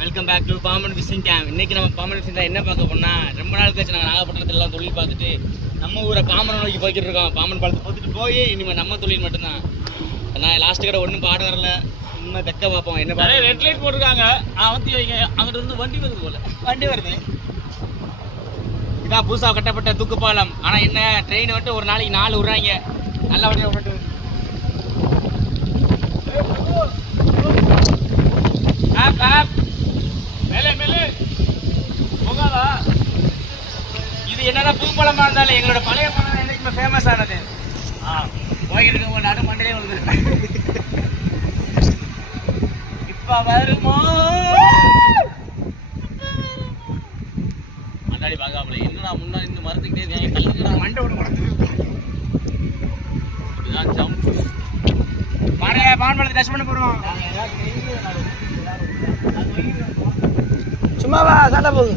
Welcome back to Pamban fishing camp. இன்னைக்கு நம்ம Pamban phishing என்ன பார்க்க போனா, ரொம்ப நாள் கழிச்சு நாங்கள் நாகப்பட்டினத்துல எல்லாம் தொழில் பார்த்துட்டு நம்ம ஊரை பாம்பன் நோக்கி போய்கிட்டு இருக்கோம். பாம்பன் பாலத்தை பார்த்துட்டு போய் இனிமேல் நம்ம தொழில் மட்டும்தான். நான் லாஸ்ட் கடை ஒன்றும் பாட வரல, சும்மா தெக்க பார்ப்போம். என்ன பாரு, ரெட் லைட் போட்டிருக்காங்க, வண்டி வைங்க. அங்கிட்ட இருந்து வண்டி வருது போல, வண்டி வருது. இதான் புதுசாக கட்டப்பட்ட தூக்கு பாலம். ஆனால் என்ன, ட்ரெயின் வந்துட்டு ஒரு நாளைக்கு 4 விடுறாங்க. நல்ல வண்டியாக விட்டு மேலே மேலே போகாதா. இது என்னன்னா புது பழமா இருந்தாலும் எங்களோட பழைய பழம் என்னைக்குமே ஃபேமஸ் ஆனது. போயிருக்க ஒரு நடு மண்டலே வந்து இப்ப வருமோ மண்டாடி பார்க்காமல என்னடா முன்னாடி இந்த மரத்துக்கிட்டே மண்டை விட இப்படிதான் ஜம்ப் பானைய பான் பழத்தை டச் பண்ண போறோம். சும்மாவா சண்டை போகுது.